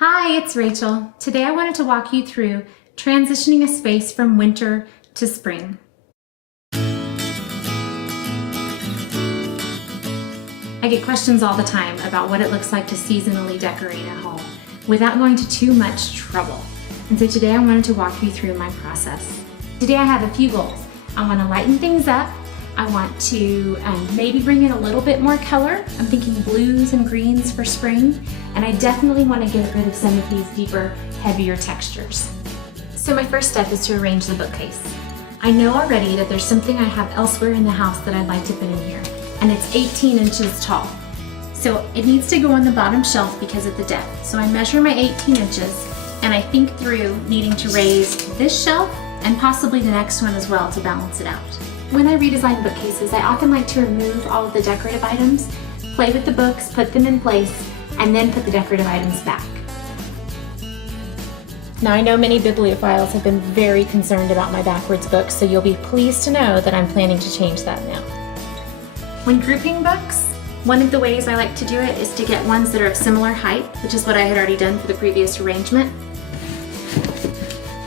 Hi, it's Rachel. Today I wanted to walk you through transitioning a space from winter to spring. I get questions all the time about what it looks like to seasonally decorate a home without going to too much trouble. And so today I wanted to walk you through my process. Today I have a few goals. I want to lighten things up. I want to maybe bring in a little bit more color. I'm thinking blues and greens for spring. And I definitely want to get rid of some of these deeper, heavier textures. So my first step is to arrange the bookcase. I know already that there's something I have elsewhere in the house that I'd like to put in here, and it's 18 inches tall. So it needs to go on the bottom shelf because of the depth. So I measure my 18 inches and I think through needing to raise this shelf and possibly the next one as well to balance it out. When I redesign bookcases, I often like to remove all of the decorative items, play with the books, put them in place, and then put the decorative items back. Now I know many bibliophiles have been very concerned about my backwards books, so you'll be pleased to know that I'm planning to change that now. When grouping books, one of the ways I like to do it is to get ones that are of similar height, which is what I had already done for the previous arrangement,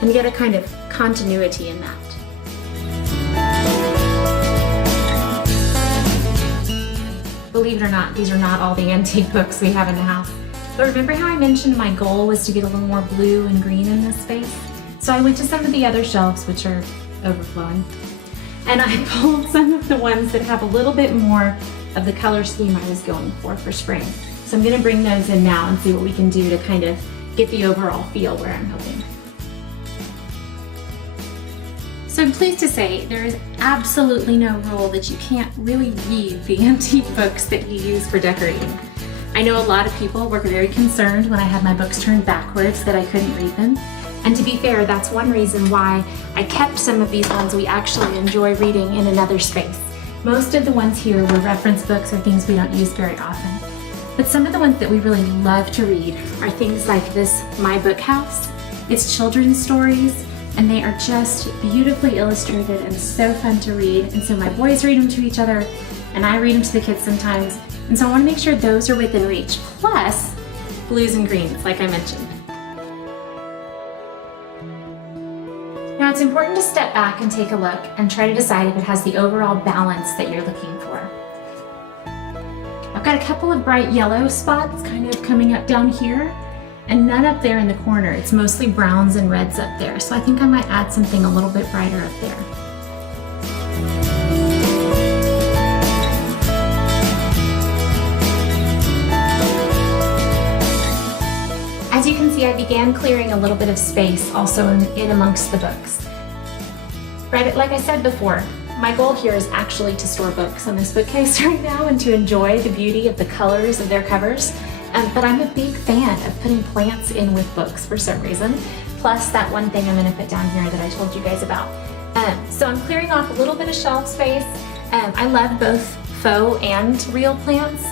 and get a kind of continuity in that. Believe it or not, these are not all the antique books we have in the house. But remember how I mentioned my goal was to get a little more blue and green in this space? So I went to some of the other shelves, which are overflowing, and I pulled some of the ones that have a little bit more of the color scheme I was going for spring. So I'm going to bring those in now and see what we can do to kind of get the overall feel where I'm hoping. So I'm pleased to say there is absolutely no rule that you can't really read the antique books that you use for decorating. I know a lot of people were very concerned when I had my books turned backwards that I couldn't read them. And to be fair, that's one reason why I kept some of these ones we actually enjoy reading in another space. Most of the ones here were reference books or things we don't use very often. But some of the ones that we really love to read are things like this My Book House. It's children's stories, and they are just beautifully illustrated and so fun to read. And so my boys read them to each other, and I read them to the kids sometimes. And so I want to make sure those are within reach, plus blues and greens, like I mentioned. Now it's important to step back and take a look and try to decide if it has the overall balance that you're looking for. I've got a couple of bright yellow spots kind of coming up down here, and none up there in the corner. It's mostly browns and reds up there, so I think I might add something a little bit brighter up there. As you can see, I began clearing a little bit of space also in amongst the books. Right, like I said before, my goal here is actually to store books on this bookcase right now and to enjoy the beauty of the colors of their covers. But I'm a big fan of putting plants in with books for some reason, plus that one thing I'm going to put down here that I told you guys about. So I'm clearing off a little bit of shelf space. I love both faux and real plants.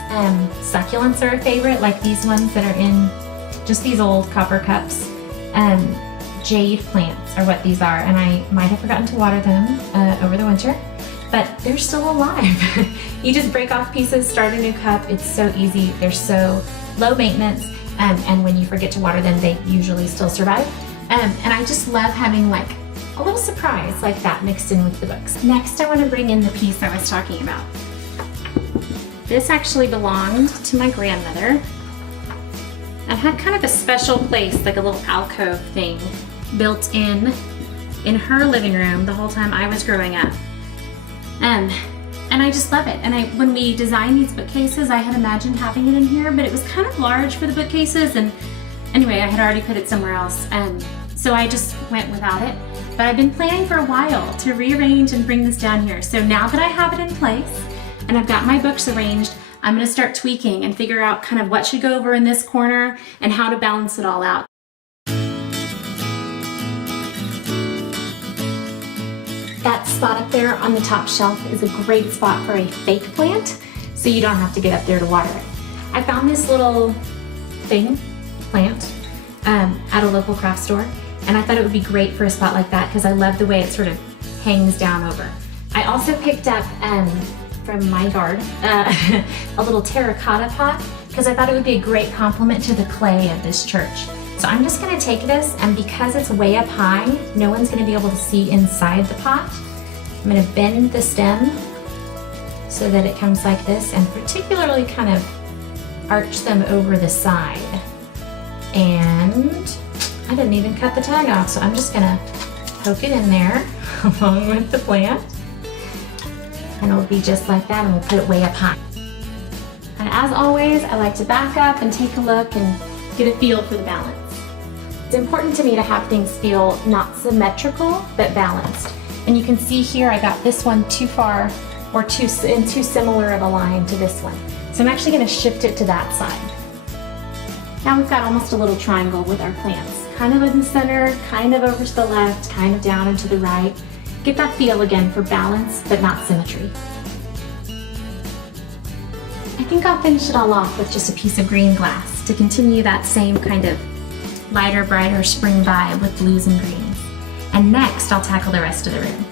Succulents are a favorite, like these ones that are in just these old copper cups. Jade plants are what these are, and I might have forgotten to water them over the winter, but they're still alive. You just break off pieces, start a new cup. It's so easy. They're so low maintenance, and when you forget to water them, they usually still survive. And I just love having like a little surprise like that mixed in with the books. Next, I want to bring in the piece I was talking about. This actually belonged to my grandmother. I had kind of a special place, like a little alcove thing, built in her living room the whole time I was growing up. And I just love it. And when we designed these bookcases, I had imagined having it in here, but it was kind of large for the bookcases. And anyway, I had already put it somewhere else. So I just went without it. But I've been planning for a while to rearrange and bring this down here. So now that I have it in place and I've got my books arranged, I'm going to start tweaking and figure out kind of what should go over in this corner and how to balance it all out. That spot up there on the top shelf is a great spot for a fake plant, so you don't have to get up there to water it. I found this little plant, at a local craft store, and I thought it would be great for a spot like that because I love the way it sort of hangs down over. I also picked up from my garden a little terracotta pot because I thought it would be a great complement to the clay of this church. So I'm just gonna take this, and because it's way up high, no one's gonna be able to see inside the pot. I'm gonna bend the stem so that it comes like this, and particularly kind of arch them over the side. And I didn't even cut the tag off, so I'm just gonna poke it in there along with the plant. And it'll be just like that, and we'll put it way up high. And as always, I like to back up and take a look and get a feel for the balance. It's important to me to have things feel not symmetrical, but balanced. And you can see here I got this one too far or too similar of a line to this one. So I'm actually going to shift it to that side. Now we've got almost a little triangle with our plants. Kind of in the center, kind of over to the left, kind of down and to the right. Get that feel again for balance, but not symmetry. I think I'll finish it all off with just a piece of green glass to continue that same kind of lighter, brighter spring vibe with blues and greens. And next, I'll tackle the rest of the room.